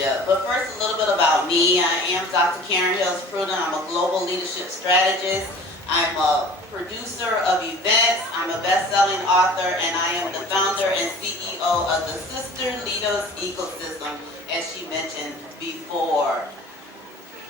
leadership. But first, a little bit about me. I am Dr. Karen Hills Pruden. I'm a global leadership strategist. I'm a producer of events. I'm a best-selling author, and I am the founder and CEO of the Sister Leaders Ecosystem, as she mentioned before.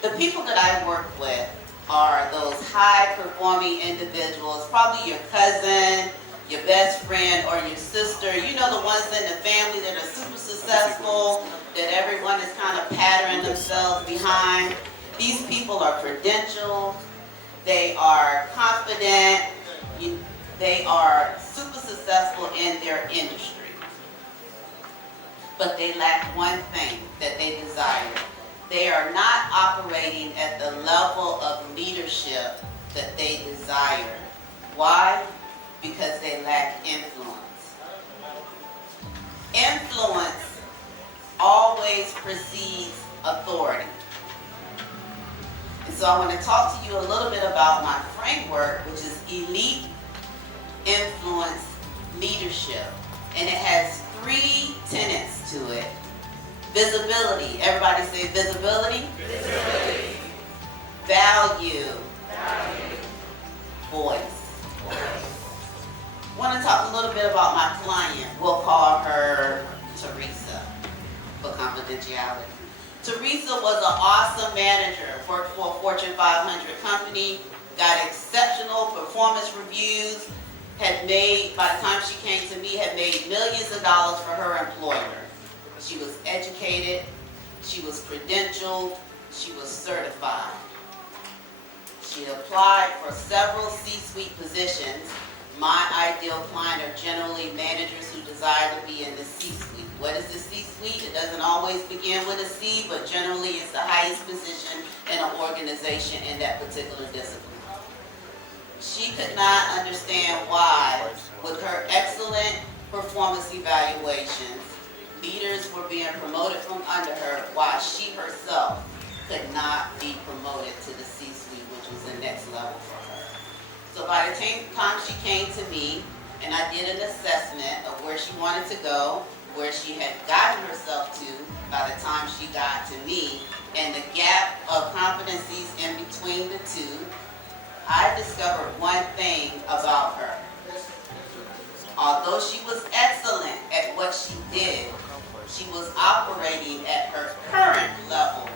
The people that I work with are those high-performing individuals, probably your cousin, your best friend, or your sister. You know, the ones in the family that are super successful, that everyone is kind of patterning themselves behind. These people are credentialed, they are confident, they are super successful in their industry. But they lack one thing that they desire. They are not operating at the level of leadership that they desire. Why? Because they lack influence. Influence always precedes authority. And so I want to talk to you a little bit about my framework, which is elite influence leadership. And it has 3 tenets to it. Visibility. Everybody say visibility. Visibility. Value. Value. Voice. I want to talk a little bit about my client. We'll call her Teresa for confidentiality. Teresa was an awesome manager, worked for a Fortune 500 company, got exceptional performance reviews, had made, by the time she came to me, had made millions of dollars for her employer. She was educated, she was credentialed, she was certified. She applied for several C-suite positions. My ideal client are generally managers who desire to be in the C-suite. What is the C-suite? It doesn't always begin with a C, but generally it's the highest position in an organization in that particular discipline. She could not understand why, with her excellent performance evaluations, leaders were being promoted from under her, while she herself could not be promoted to the C-suite, which was the next level for her. So by the time she came to me, and I did an assessment of where she wanted to go, where she had gotten herself to by the time she got to me, and the gap of competencies in between the two, I discovered one thing about her. Although she was excellent at what she did, she was operating at her current level,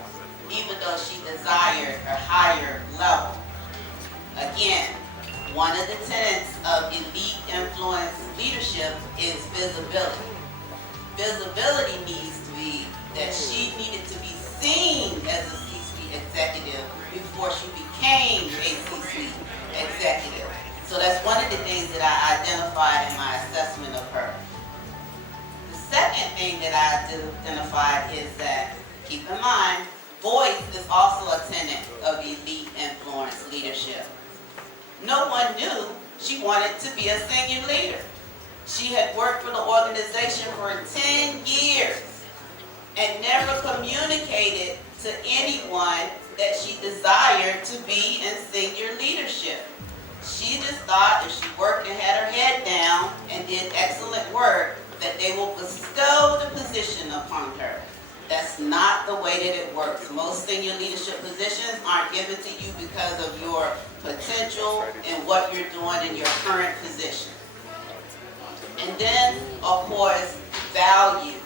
even though she desired a higher level. Again, one of the tenets of elite influence leadership is visibility. Visibility needs to be that she needed to be seen as a C-suite executive before she became a C-suite executive. So that's one of the things that I identified in my assessment of her. The second thing that I identified is that, keep in mind, voice is also a tenet of elite influence leadership. No one knew she wanted to be a senior leader. She had worked for the organization for 10 years and never communicated to anyone that she desired to be in senior leadership. She just thought if she worked and had her head down and did excellent work, that they will bestow the position upon her. That's not the way that it works. Most senior leadership positions aren't given to you because of your potential and what you're doing in your current position. And then, of course, value.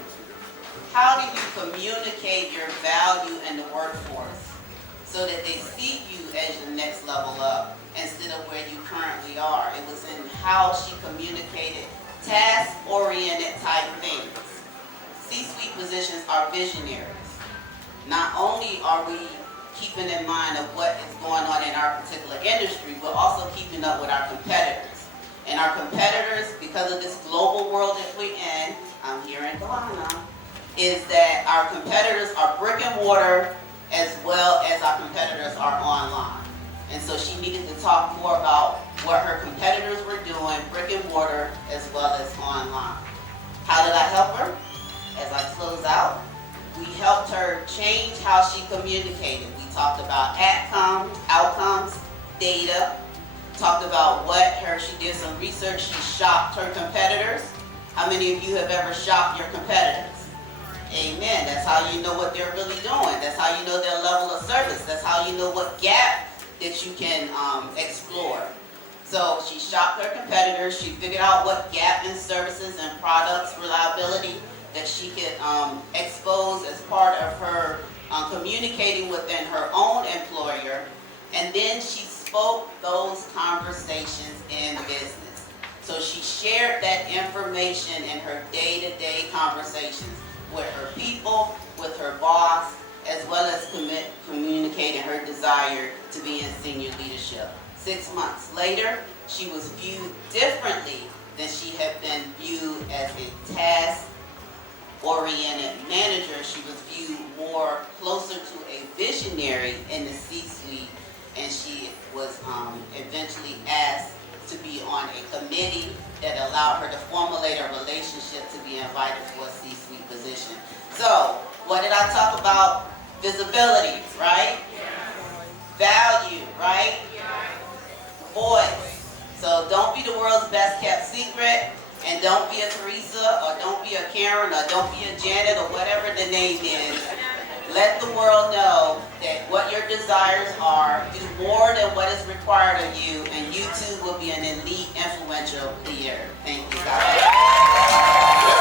How do you communicate your value in the workforce so that they see you as your next level up instead of where you currently are? It was in how she communicated task-oriented type things. C-suite positions are visionaries. Not only are we keeping in mind of what is going on in our particular industry, we're also keeping up with our competitors. And our competitors, because of this global world that we're in, I'm here in Ghana, is that our competitors are brick and mortar as well as our competitors are online. And so she needed to talk more about what her competitors were doing, brick and mortar as well as online. How did I help her? As I close out, we helped her change how she communicated. We talked about outcomes, data, talked about she did some research, she shopped her competitors. How many of you have ever shopped your competitors? Amen. That's how you know what they're really doing. That's how you know their level of service. That's how you know what gap that you can explore. So she shopped her competitors. She figured out what gap in services and products reliability that she could expose as part of her communicating within her own employer. And then she spoke those conversations in business. So she shared that information in her day-to-day conversations with her people, with her boss, as well as communicating her desire to be in senior leadership. 6 months later, she was viewed differently than she had been viewed as a task-oriented manager. She was viewed more closer to a visionary in the C-suite, and she was eventually asked to be on a committee that allowed her to formulate a relationship to be invited for a C-suite position. So, what did I talk about? Visibility, right? Value, right? Voice. So don't be the world's best kept secret, and don't be a Teresa, or don't be a Karen, or don't be a Janet, or whatever the name is. Let the world know that what your desires are, do more than what is required of you, and you too will be an elite, influential leader. Thank you, God.